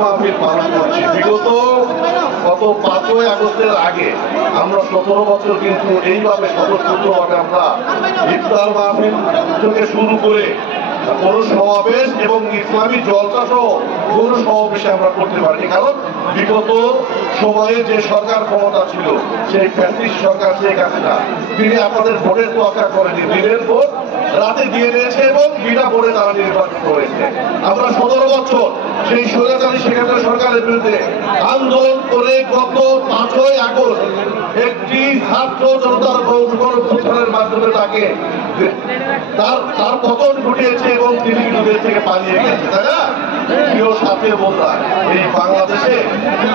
মাহফিল পালন করছি। বিগত গত 5ই আগস্টের আগে আমরা 17 বছর কিন্তু এইভাবে স্বতঃস্ফূর্তভাবে আমরা ইফতার মাহফিল থেকে শুরু করে কোনো সমাবেশ এবং ইসলামী জলসা সহ কোনো সমাবেশে আমরা করতে পারিনি। কারণ বিগত সময়ে যে সরকার ক্ষমতা ছিল, সেই ফ্যাসিস্ট সরকার শেখ হাসিনা, তিনি আপনাদের ভোটের তোয়াক্কা করেনি, দিনের ভোট রাতে দিয়ে দিয়েছে এবং বিনা ভোটে তারা নির্বাচন করেছে। আমরা 17 বছর সেই স্বৈরাচারী শেখ হাসিনা সরকারের বিরুদ্ধে আন্দোলন করে গত 5ই আগস্ট একটি ছাত্র জনতার গণঅভ্যুত্থানের মাধ্যমে তাকে তার পতন ঘটিয়েছে এবং তিনি বিরোধী থেকে পালিয়ে গেছে, তাই না? প্রিয় সাথী বন্ধুরা, এই বাংলাদেশে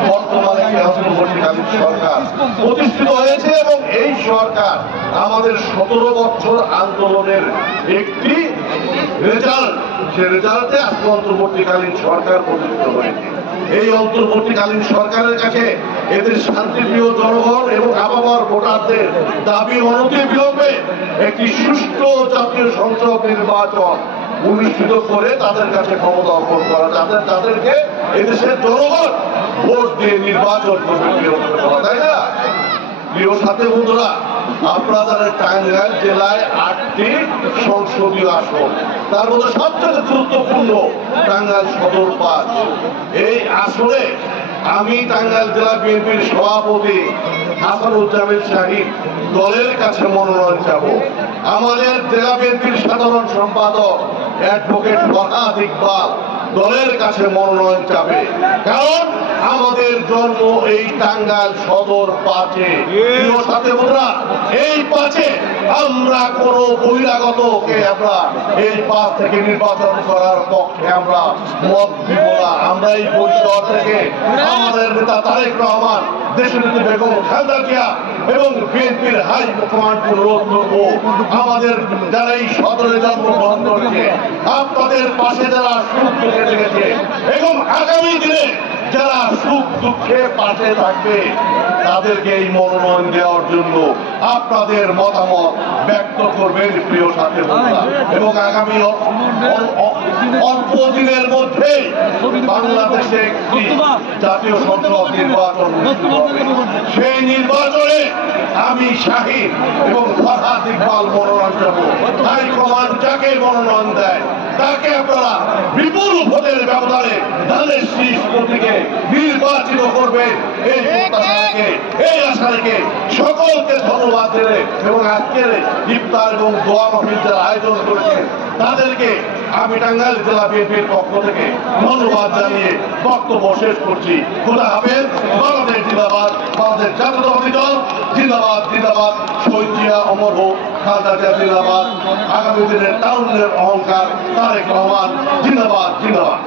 বর্তমানে অন্তর্বর্তীকালীন সরকার প্রতিষ্ঠিত হয়েছে এবং এই সরকার আমাদের 17 বছর আন্দোলনের একটি রেজাল্ট, সে রেজাল্টে আজকে অন্তর্বর্তীকালীন সরকার প্রতিষ্ঠিত হয়েছে। এই অন্তর্বর্তীকালীন সরকারের কাছে এদের শান্তিপ্রিয় জনগণ এবং আবহাওয়ার ভোটারদের দাবি অনতি বিলম্বে একটি সুষ্ঠু জাতীয় সংসদ নির্বাচন অনুষ্ঠিত করে তাদের কাছে ক্ষমতা অর্পণ করা, তাদেরকে এদেশের জনগণ ভোট দিয়ে নির্বাচন করবে, তাই না? প্রিয় সাথী বন্ধুরা, আপনারা জানেন টাঙ্গাইল জেলায় 8টি সংসদীয় আসন, তার মধ্যে সবচেয়ে গুরুত্বপূর্ণ টাঙ্গাইল সদর 5। এই আসনে আমি টাঙ্গাইল জেলা বিএনপির সভাপতি হাসানুজ্জামান শাহিদ দলের কাছে মনোনয়ন চাব। আমাদের জেলা বিএনপির সাধারণ সম্পাদক অ্যাডভোকেট ফরহাদ ইকবাল দলের কাছে মনোনয়ন চাবে, কারণ আমাদের জন্ম এই টাঙ্গাইল সদর 5-এ। সাথে বন্ধুরা, এই 5-এ আমরা কোন বহিরাগতকে আমরা এই 5 থেকে নির্বাচন করার পক্ষে আমরা মত দিব না। আমরা এই পরিষদ থেকে আমাদের নেতা তারেক রহমান, দেশনেত্রী বেগম খালেদা জিয়া এবং বিএনপির হাই কমান্ডকে অনুরোধ করব, আমাদের যারা এই সদরে জন্মগ্রহণ করেছে, আপনাদের পাশে যারা সুখ দুঃখে লেগেছে এবং আগামী দিনে যারা সুখ দুঃখে পাশে থাকবে, তাদেরকে এই মনোনয়ন দেওয়ার জন্য আপনাদের মতামত ব্যক্ত করবেন প্রিয় সাথী বন্ধুরা। এবং আগামী অল্প দিনের মধ্যে বাংলাদেশে একটি জাতীয় সংসদ নির্বাচন অনুষ্ঠিত হবে। সেই নির্বাচনে আমি শাহিদ এবং ফরহাদ ইকবাল মনোনয়ন দেব। হাইকমান্ড যাকে মনোনয়ন দেয় তাকে আপনারা বিপুল ভোটের ব্যবধানে ধানের শীষ প্রতীকে নির্বাচিত করবেন, এই আশা রেখে সকলকে ধন্যবাদ দেবে এবং আজকের ইফতার এবং দোয়া মাহফিল যারা আয়োজন করেছেন তাদেরকে আমি টাঙ্গাইল জেলা বিএনপির পক্ষ থেকে ধন্যবাদ জানিয়ে বক্তব্য শেষ করছি। খোদা হাফেজ। বাংলাদেশ জিন্দাবাদ, বাংলাদেশ জাতীয়তাবাদী দল জিন্দাবাদ, জিন্দাবাদ। শহীদ জিয়া অমর হোক, খালেদা জিয়া জিন্দাবাদ। আগামী দিনের তারুণ্যের অহংকার তারেক রহমান জিন্দাবাদ, জিন্দাবাদ।